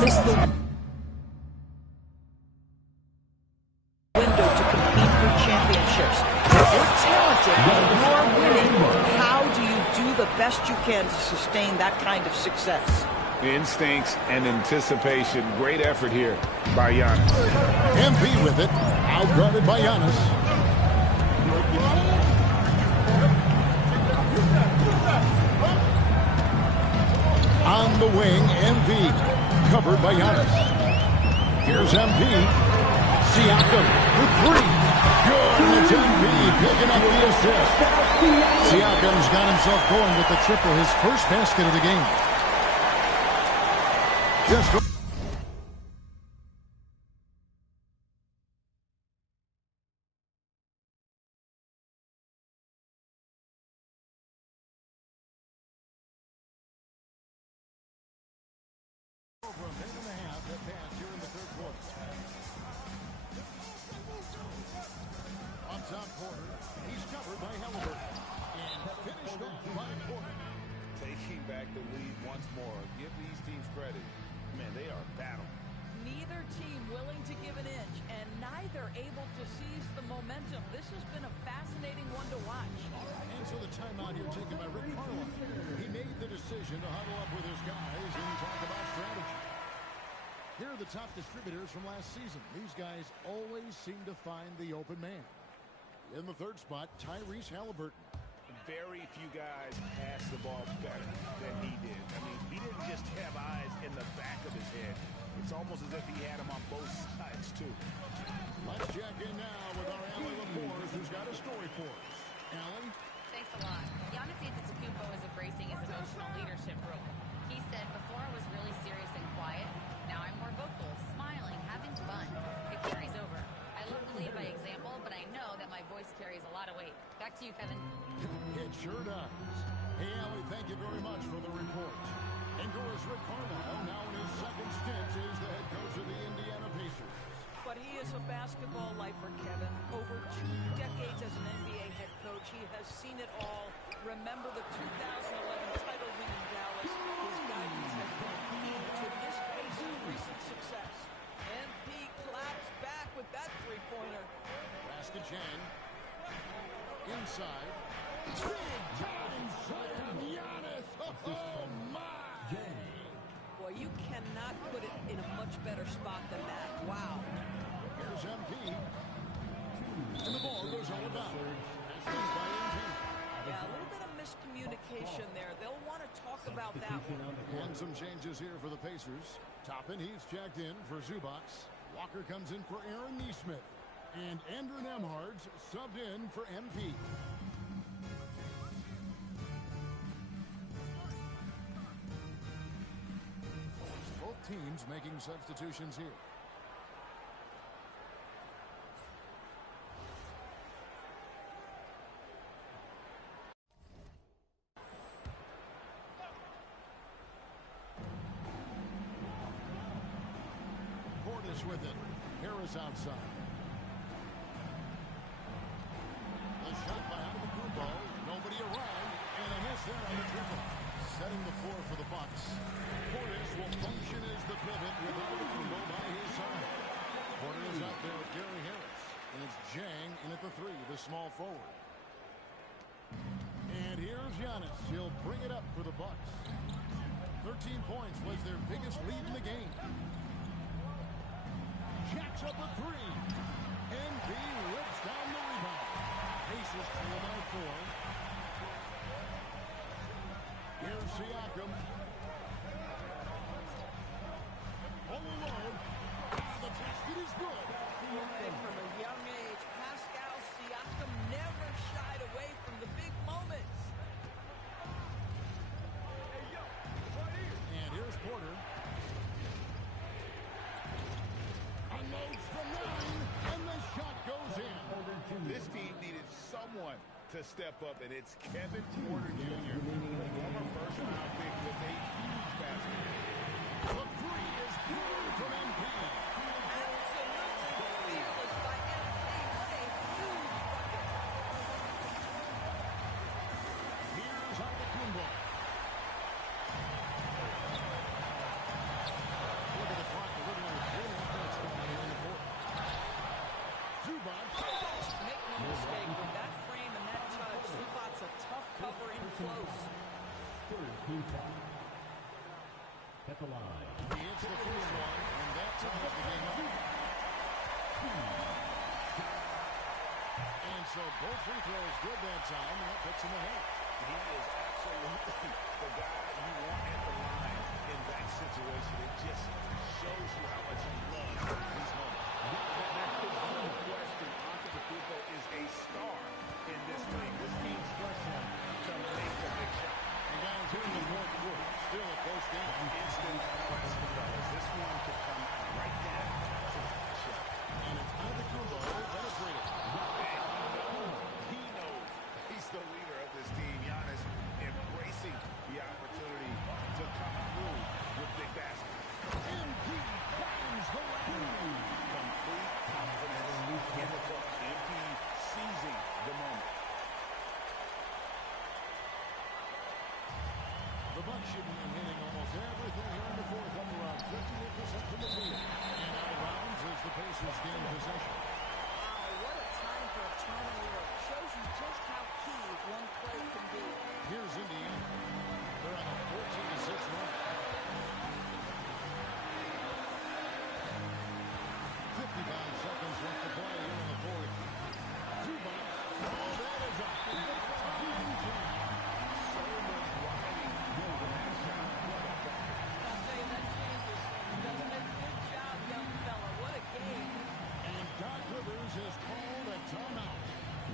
miss the window to compete for championships. If you're talented and you're winning, how do you do the best you can to sustain that kind of success? Instincts and anticipation. Great effort here by Giannis. MP with it. Outguarded by Giannis. On the wing, MP. Covered by Giannis. Here's MP. Siakam for three. Good. And it's MP picking up the assist. Siakam's got himself going with the triple, his first basket of the game. Just over a minute and a half that pass here in the third quarter. On top Porter, he's covered by Halliburton. And finished off by Porter. Taking back the lead once more. Give these teams credit. Man, they are battling. Neither team willing to give an inch, and neither able to seize the momentum. This has been a fascinating one to watch. And so the timeout here taken by Rick Carlisle. He made the decision to huddle up with his guys and talk about strategy. Here are the top distributors from last season. These guys always seem to find the open man. In the third spot, Tyrese Halliburton. Very few guys pass the ball better than he did. I mean, he didn't just have eyes in the back of his head. It's almost as if he had them on both sides, too. Let's check in now with our Allie LaForce, who's got a story for us. Allie? Thanks a lot. Giannis Antetokounmpo is embracing his emotional leadership role. He said, before I was really serious and quiet, now I'm more vocal, smiling, having fun. It carries over. I love to lead by example, but I know that my voice carries a lot of weight. Back to you, Kevin. It sure does. Hey, Allie, thank you very much for the report. And Gore's Rick Carlisle, now in his second stint, is the head coach of the Indiana Pacers. But he is a basketball lifer, Kevin. Over 2 decades as an NBA head coach, he has seen it all. Remember the 2011 title win in Dallas. His guidance has been key to this Pacers' recent success. MP claps back with that three-pointer. Basket Chang. Inside. Big time slam, Giannis. Oh, my. Boy, you cannot put it in a much better spot than that. Wow. Here's MP. And the ball goes out of bounds. By MP. Yeah, a little bit of miscommunication there. They'll want to talk about that one. And some changes here for the Pacers. Toppin, he's checked in for Zubac. Walker comes in for Aaron Nesmith. And Andrew Nembhard subbed in for MP. Both teams making substitutions here. Portis with it. Harris outside. A shot by Antetokounmpo. Nobody around. And a miss there on the triple. Setting the floor for the Bucks. Portis will function as the pivot with Antetokounmpo by his side. Porter is out there with Gary Harris. And it's Jang in at the three, the small forward. And here's Giannis. He'll bring it up for the Bucks. 13 points was their biggest lead in the game. Jacks up a three. MP whips down the rebound. Pacers trail by 4. Here's Siakam. All alone. The basket is good. And from a young age, Pascal Siakam never shied away from the big moments. And here's Porter. Unloads from 9, and the shot goes in. This team needed someone to step up, and it's Kevin Porter Jr., former first-round pick with a huge basket. The three is good from MP. Absolutely fearless by MP. What a huge bucket. Here's Antetokounmpo. Look at He hits the first one, and that ties the game up. And so both free throws good that time, and that puts him ahead. He is absolutely the guy you want at the line in that situation. It just shows you how much he loves these moments. There's no question Antetokounmpo is a star in this league. This team's pressing to make the big shot. And guys, here in the fourth quarter, still a close game. Instant pressure, fellas. This one could come right down to the shot. And it's Antetokounmpo penetrated. He knows he's the leader of this team. Giannis embracing the opportunity to come through with big baskets. MP climbs the ladder. Complete confidence in the court. MP seizing the moment. The Bucks shooting and hitting almost everything here in the fourth, up around 58% from the field. And out of bounds as the Pacers gain possession. Wow, what a time for a turnover. Shows you just how key one play can be. Here's Indiana. They're on a 14-6 run. 55 seconds left to play here in the fourth. Zubac. Oh, that is a big time jam. So much riding on that shot. What a bucket. I'll tell you, that changes things, doesn't it? Good job, young fella. What a game. And Doc Rivers has called a timeout.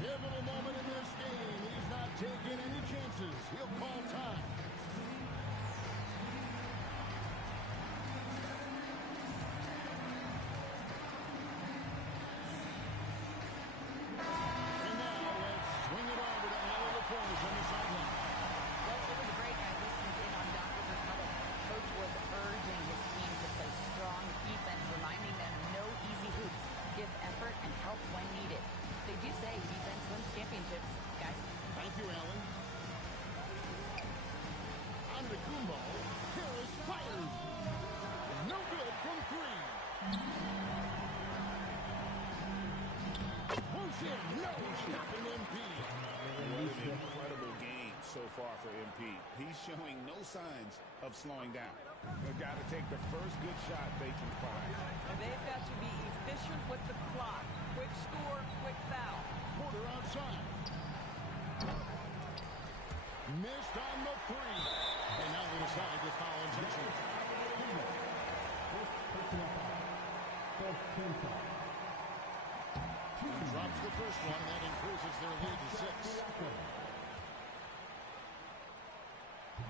Pivotal moment in this game. He's not taking any chances. He'll call time. And now let's swing it over to Allen LaForge on the sideline. Well, over the break, I listened in on Doc Rivers' huddle. Coach was urging his team to play strong defense, reminding them no easy hoops, give effort, and help when needed. They do say defense wins championships, guys. Thank you, Allen. Antetokounmpo. Harris fired. No good from three. Push in. No stopping MP. What an incredible game so far for MP. He's showing no signs of slowing down. They've got to take the first good shot they can find. And they've got to be efficient with the clock. Quick score, quick foul. Porter outside. Missed on the three. And now they decide to foul intentionally. Drops the first one, and that increases their lead to 6.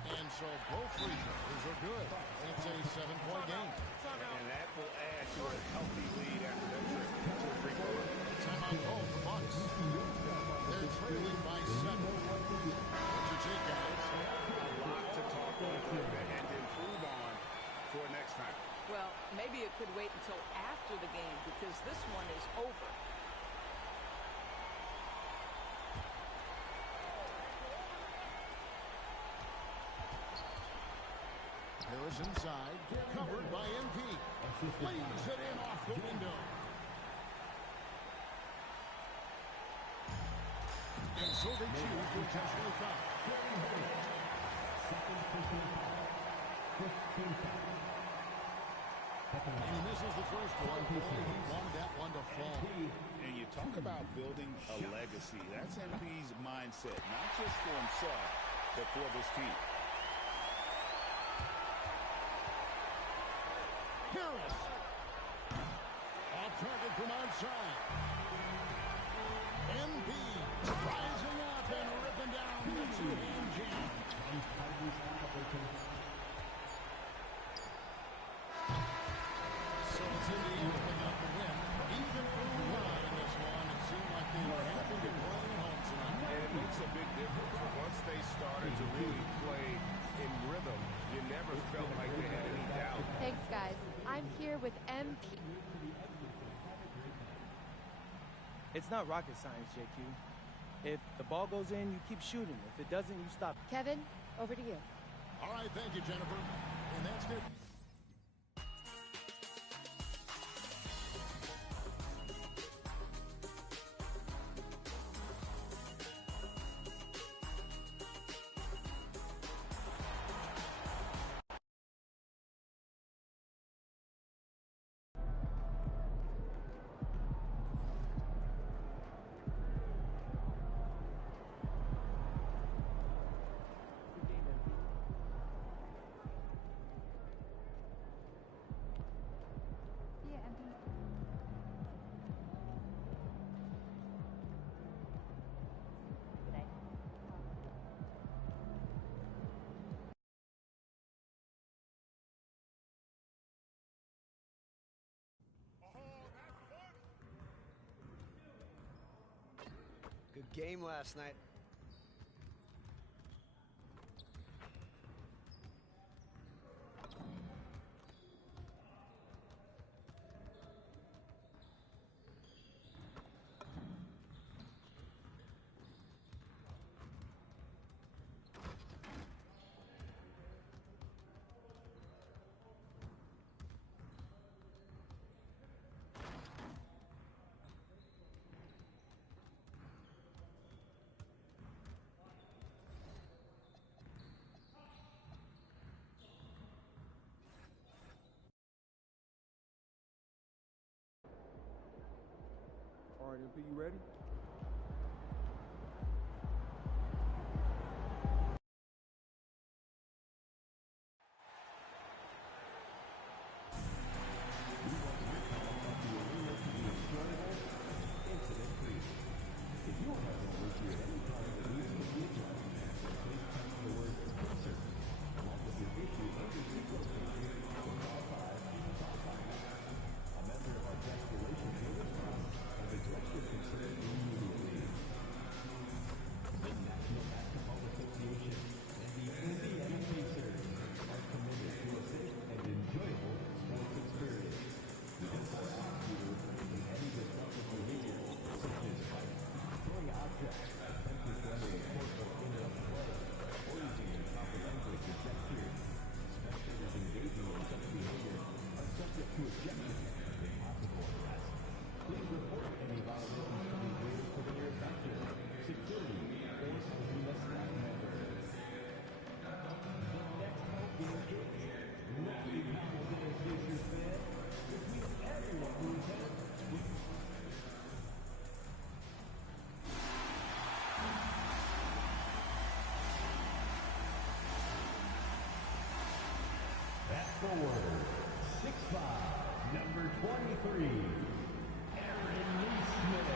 And so both free throws are good. It's a 7-point game. And that will add to a healthy lead after that trip to a free throw. Timeout home for Bucks. They're trailing by 7. What's your take, guys? A lot to talk over and improve on for next time. Well, maybe it could wait until after the game because this one is over. Harris inside, covered by MP. Leaves it in off the window. And so they choose to intentionally foul. And he misses the first one. He wanted that one to fall. And you talk about building a legacy. That's MP's mindset, not just for himself, but for this team. Harris. Off target from outside. MP rising up and ripping down the two-hand jam. So it's Indiana picking up the win. Even early on in this one, it seemed like they were happy to play at home tonight. And it makes a big difference. Once they started to really play in rhythm, you never felt like they had any doubt. Thanks, guys. I'm here with MP. It's not rocket science, JQ. If the ball goes in, you keep shooting. If it doesn't, you stop. Kevin, over to you. All right, thank you, Jennifer. And that's good. game last night. All right, MP, you ready? Forward, 6'5", number 23, Aaron Neesmith.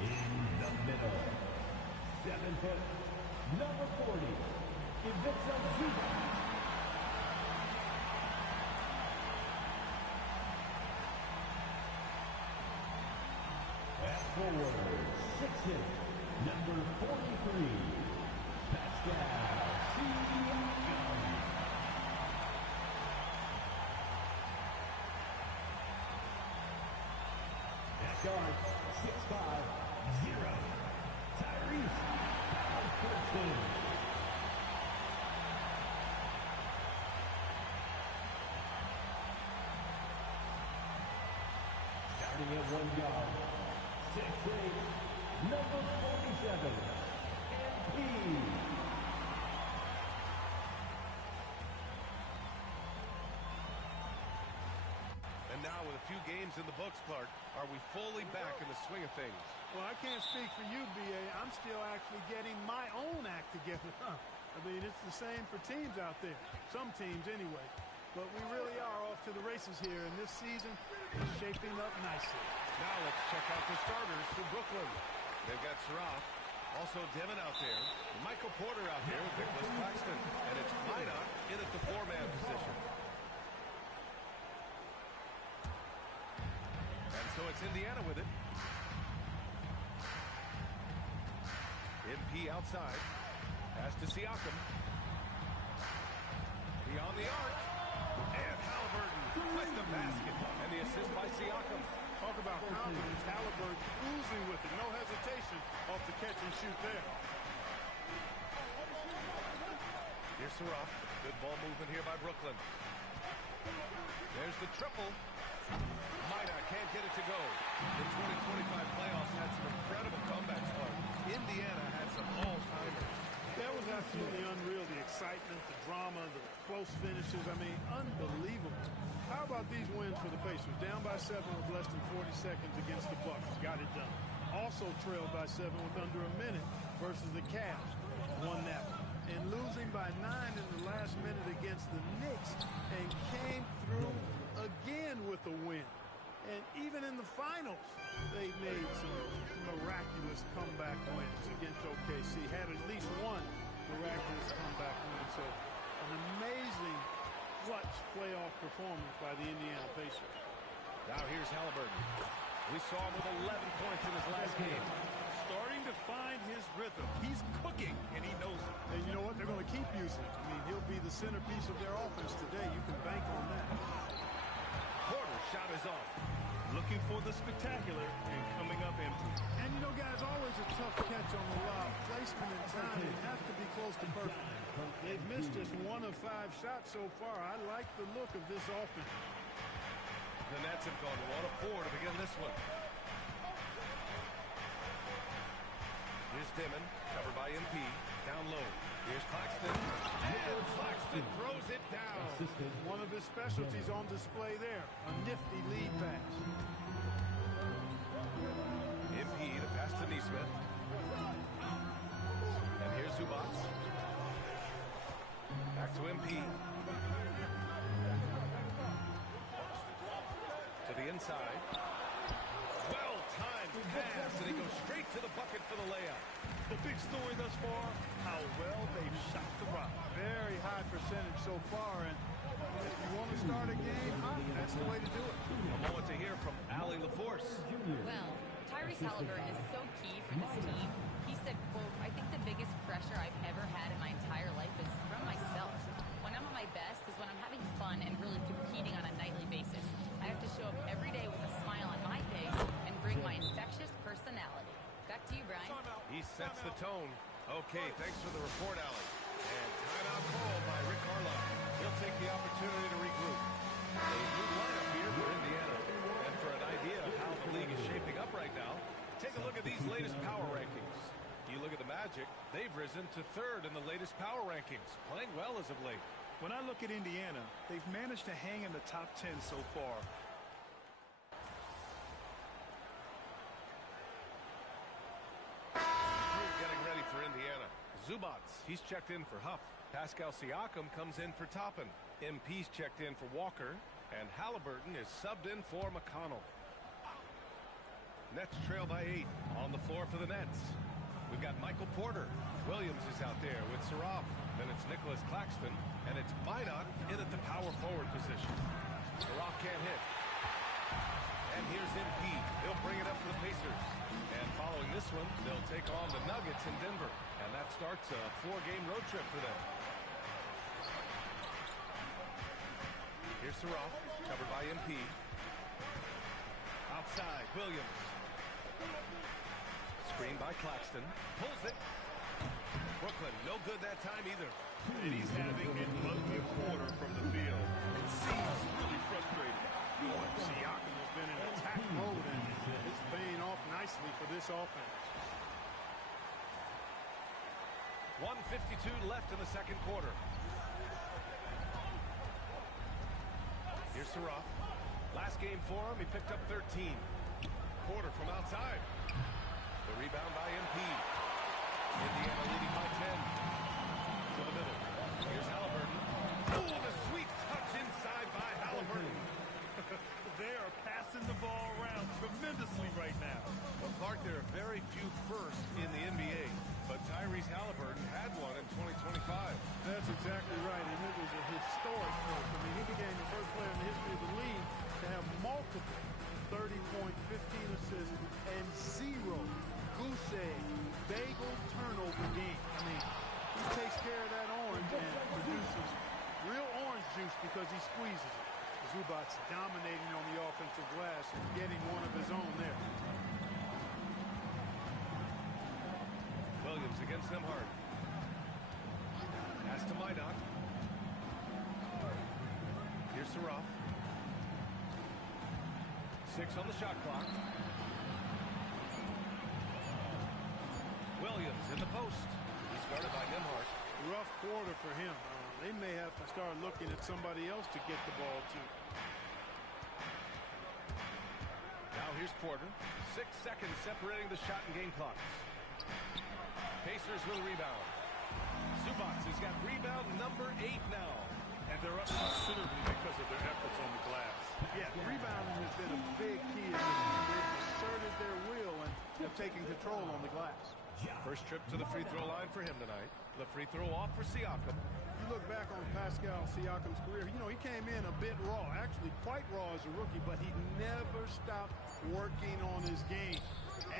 In the middle, 7 foot, number 40, Ivica Zubac. At forward, 6'8", number 43, Pascal Siakam. At guard, 6'5", 0, Tyrese Haliburton. Starting at 1 guard, 6'8", number 47, MP. And now with a few games in the books, Clark, are we fully back in the swing of things? Well, I can't speak for you, B.A. I'm still actually getting my own act together. I mean, it's the same for teams out there. Some teams anyway. But we really are off to the races here, and this season is shaping up nicely. Now let's check out the starters for Brooklyn. They've got Saraf, also Devin out there, Michael Porter out there with Nicholas Claxton, and it's Minot in at the 4-man position. And so it's Indiana with it. MP outside. Pass to Siakam. Beyond the arc. And Haliburton with the basket. And the assist by Siakam. Talk about confidence. Haliburton oozing with it. No hesitation off the catch and shoot there. Here's Saraf. Good ball movement here by Brooklyn. There's the triple. Minot can't get it to go. The 2025 playoffs had some incredible comebacks, Clark. Indiana had some all-timers. That was absolutely unreal. The excitement, the drama, the close finishes. I mean, unbelievable. How about these wins for the Pacers? Down by 7 with less than 40 seconds against the Bucks. Got it done. Also trailed by 7 with under a minute versus the Cavs. Won that one. And losing by 9 in the last minute against the Knicks and came through again with a win. And even in the finals, they made some miraculous comeback wins against OKC. Had at least one miraculous comeback win. So an amazing clutch playoff performance by the Indiana Pacers. Now here's Halliburton. We saw him with 11 points in his last game. Starting to find his rhythm. He's cooking, and he knows it. And you know what? They're going to keep using it. I mean, he'll be the centerpiece of their offense today. You can bank on that. Porter's shot is off. Looking for the spectacular and coming up empty. And you know, guys, always a tough catch on the lob. Placement and timing have to be close to perfect. They've missed just 1 of 5 shots so far. I like the look of this offense. The Nets have gone 1 of 4 to begin this one. Here's Dimon, covered by MP. Down low. Here's Claxton. And Claxton throws it down. One of his specialties on display there. A nifty lead pass. MP, the pass to Neesmith. And here's Zubac. Back to MP. To the inside. Well-timed pass, and he goes straight to the bucket for the layup. The big story thus far, how well they've shot the rock. Very high percentage so far, and if you want to start a game hot, that's the way to do it. A moment to hear from Allie LaForce. Well, Tyrese Halliburton is so key for this team. He said, quote, I think the biggest pressure I've ever had in my entire life is from myself. When I'm at my best is when I'm having fun and really competing on a nightly basis. I have to show up every day with a smile on my face and bring my infectious personality. Back to you, Brian. He sets the tone. Okay, thanks for the report, Allie. And timeout called by Rick Carlisle. He'll take the opportunity to regroup. A new lineup here for Indiana. And for an idea of how the league is shaping up right now, take a look at these latest power rankings. You look at the Magic, they've risen to 3rd in the latest power rankings, playing well as of late. When I look at Indiana, they've managed to hang in the top 10 so far. Getting ready for Indiana. Zubac, he's checked in for Huff. Pascal Siakam comes in for Toppin. MP's checked in for Walker. And Halliburton is subbed in for McConnell. Nets trail by 8 on the floor for the Nets. We've got Michael Porter. Williams is out there with Saraf. Then it's Nicholas Claxton. And it's Minot in at the power forward position. Saraf can't hit. And here's MP. He'll bring it up for the Pacers. And following this one, they'll take on the Nuggets in Denver. And that starts a 4-game road trip for them. Here's Saraf, covered by MP. Outside, Williams. Screen by Claxton. Pulls it. Brooklyn, no good that time either. And he's having an ugly quarter from the field. It seems really frustrating. Siakam has been in attack mode, and it's paying off nicely for this offense. 1:52 left in the second quarter. Here's Saraf. Last game for him, he picked up 13. Porter from outside. The rebound by MP. Indiana leading by 10. To the middle. Here's Halliburton. Oh, the sweet touch inside by Halliburton. They are passing the ball around tremendously right now. Well, Clark, there are very few firsts in the NBA, but Tyrese Halliburton had one in 2025. That's exactly right, and it was a historic first. I mean, he became the first player in the history of the league to have multiple 30-point, 15 assists, and 0 goose egg, bagel turnover games. I mean, he takes care of that orange and produces real orange juice because he squeezes it. Zubac dominating on the offensive glass and getting one of his own there. Williams against them hard. Pass to Minot. Here's Saraf. 6 on the shot clock. Williams in the post. He's guarded by Nembhard. Rough quarter for him. They may have to start looking at somebody else to get the ball to. Now here's Porter. 6 seconds separating the shot and game clocks. Pacers will rebound. Zubac has got rebound number 8 now. And they're up considerably because of their efforts on the glass. Yeah, rebounding has been a big key in this game. They've asserted their will and have taken control on the glass. First trip to the free throw line for him tonight. The free throw off for Siakam. You look back on Pascal Siakam's career, you know, he came in a bit raw, actually quite raw as a rookie, but he never stopped working on his game,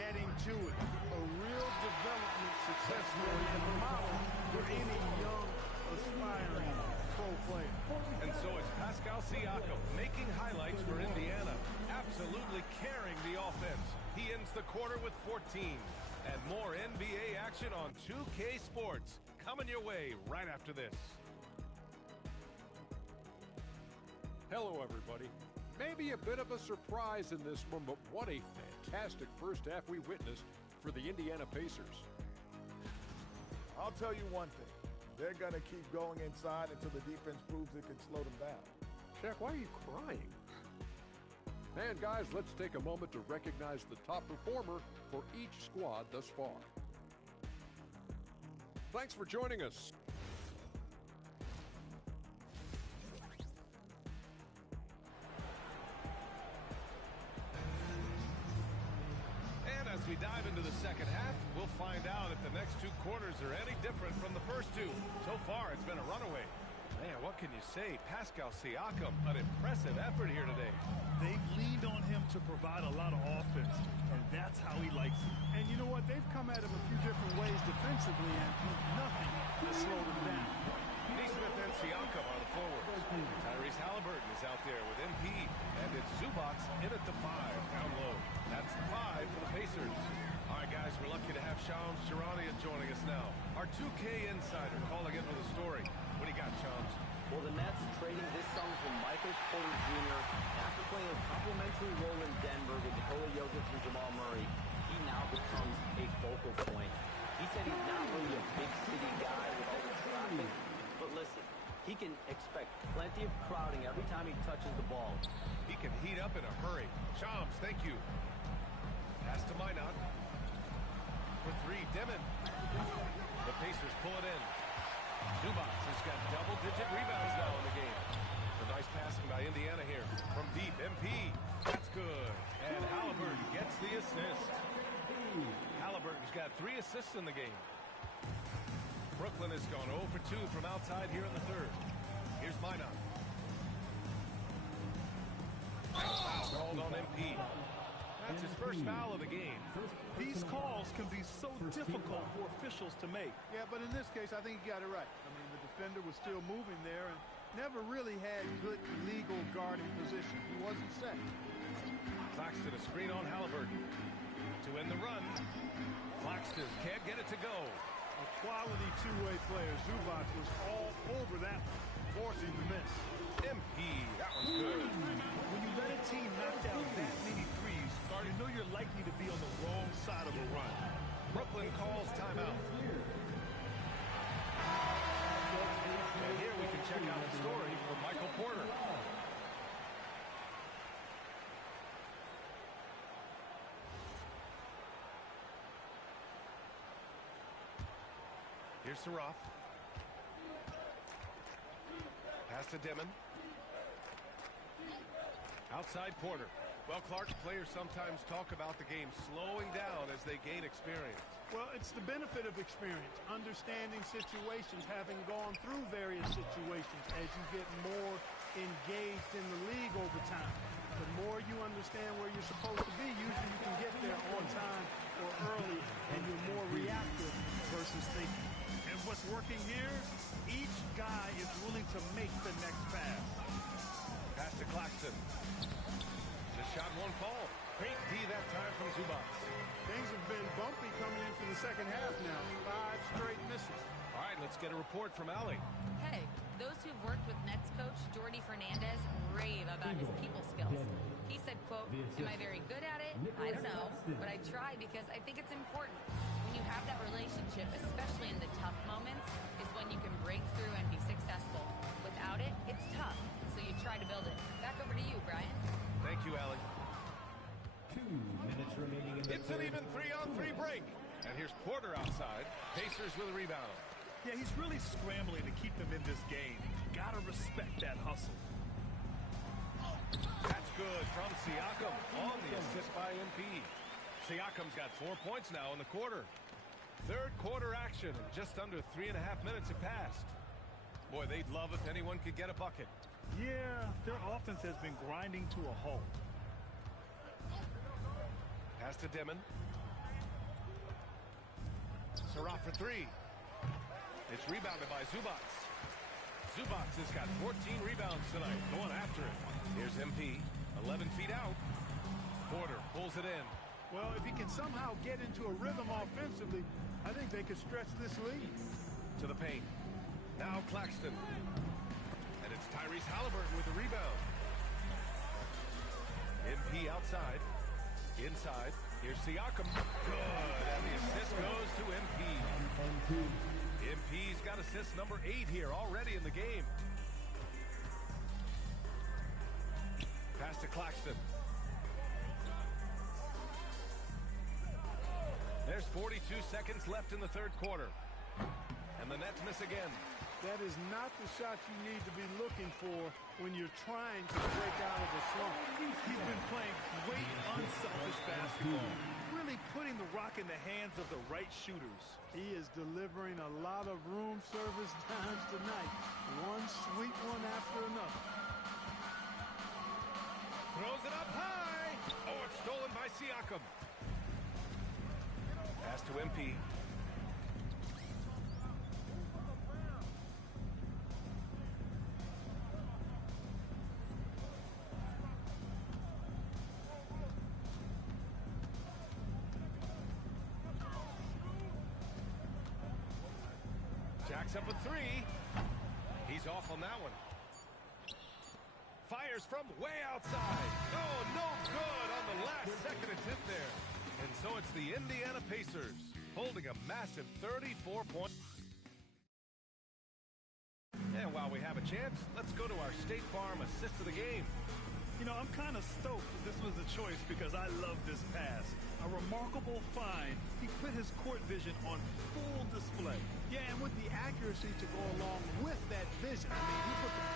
adding to it. A real development success story and a model for any young, aspiring pro player. And so it's Pascal Siakam making highlights for Indiana, absolutely carrying the offense. He ends the quarter with 14. And more NBA action on 2K Sports coming your way right after this. Hello, everybody. Maybe a bit of a surprise in this one, but what a fantastic first half we witnessed for the Indiana Pacers. I'll tell you one thing. They're going to keep going inside until the defense proves it can slow them down. Shaq, why are you crying? And guys, let's take a moment to recognize the top performer for each squad thus far. Thanks for joining us. And as we dive into the second half, we'll find out if the next two quarters are any different from the first two. So far, it's been a runaway. Man, what can you say? Pascal Siakam, an impressive effort here today. They've leaned on him to provide a lot of offense, and that's how he likes it. And you know what? They've come at him a few different ways defensively, and nothing has slowed him down. Nesmith and Siakam are the forwards. Tyrese Halliburton is out there with MP, and it's Zubac in at the 5, down low. That's the 5 for the Pacers. All right, guys, we're lucky to have Shams Charania joining us now. Our 2K insider calling in with a story. What do you got, Shams? Well, the Nets trading this summer for Michael Porter Jr. After playing a complimentary role in Denver with Nikola Jokic and Jamal Murray, he now becomes a focal point. He said he's not really a big city guy with all the traffic, but listen, he can expect plenty of crowding every time he touches the ball. He can heat up in a hurry. Shams, thank you. Pass to Minot. For 3, Dimon. The Pacers pull it in. Zubac has got double-digit rebounds now in the game. So nice passing by Indiana here. From deep, MP. That's good. And Halliburton gets the assist. Halliburton's got 3 assists in the game. Brooklyn has gone 0 for 2 from outside here in the third. Here's Minot. Foul called on MP. That's his first foul of the game. These calls can be so difficult for officials to make. Yeah, but in this case, I think he got it right. I mean, the defender was still moving there and never really had good legal guarding position. He wasn't set. Claxton a screen on Halliburton. To end the run. Claxton can't get it to go. A quality two-way player. Zubac was all over that one, forcing the miss. MP, that one's good. When you let a team knock down that many threes, you know you're likely to be on the wrong side of a run. Brooklyn calls timeout. And here we can check out the story from Michael Porter. Here's Saraf. Pass to Dimon. Outside Porter. Well, Clark, players sometimes talk about the game slowing down as they gain experience. Well, it's the benefit of experience, understanding situations, having gone through various situations as you get more engaged in the league over time. The more you understand where you're supposed to be, usually you can get there on time or early, and you're more reactive versus thinking. And what's working here, each guy is willing to make the next pass. Pass to Claxton. The shot won't fall. Great D that time from Zubac. Things have been bumpy coming into the second half now. 5 straight misses. All right, let's get a report from Allie. Hey, those who've worked with Nets coach Jordi Fernandez rave about his people skills. He said, quote, "Am I very good at it? I don't know, but I try because I think it's important. When you have that relationship, especially in the tough moments, is when you can break through and be successful. Without it, it's tough, so you try to build it." Back over to you, Brian. Thank you, Allie. 2 minutes remaining in the It's an even 3-on-3 break. And here's Porter outside. Pacers with a rebound. Yeah, he's really scrambling to keep them in this game. You gotta respect that hustle. That's good from Siakam on the assist by MP. Siakam's got 4 points now in the quarter. Third quarter action. Just under 3.5 minutes have passed. Boy, they'd love if anyone could get a bucket. Yeah, their offense has been grinding to a halt. Pass to Dimon. Surratt for three. It's rebounded by Zubac. Zubac has got 14 rebounds tonight. Going after it. Here's MP. 11 feet out. Porter pulls it in. Well, if he can somehow get into a rhythm offensively, I think they could stretch this lead. To the paint. Now Claxton. And it's Tyrese Halliburton with the rebound. MP outside. Inside. Here's Siakam. Good. And the assist goes to MP. MP's got assist number 8 here already in the game. Pass to Claxton. There's 42 seconds left in the third quarter. And the Nets miss again. That is not the shot you need to be looking for when you're trying to break out of a slump. He's been playing great, unselfish basketball. Really putting the rock in the hands of the right shooters. He is delivering a lot of room service times tonight. One sweet one after another. Throws it up high. Oh, it's stolen by Siakam. Pass to MP. Jacks up a three. He's off on that one. Fires from way outside. Oh, no good on the last second attempt there. And so it's the Indiana Pacers holding a massive 34-point. And while we have a chance, let's go to our State Farm assist of the game. You know, I'm kind of stoked that this was a choice because I love this pass. A remarkable find. He put his court vision on full display. Yeah, and with the accuracy to go along with that vision. I mean, he put the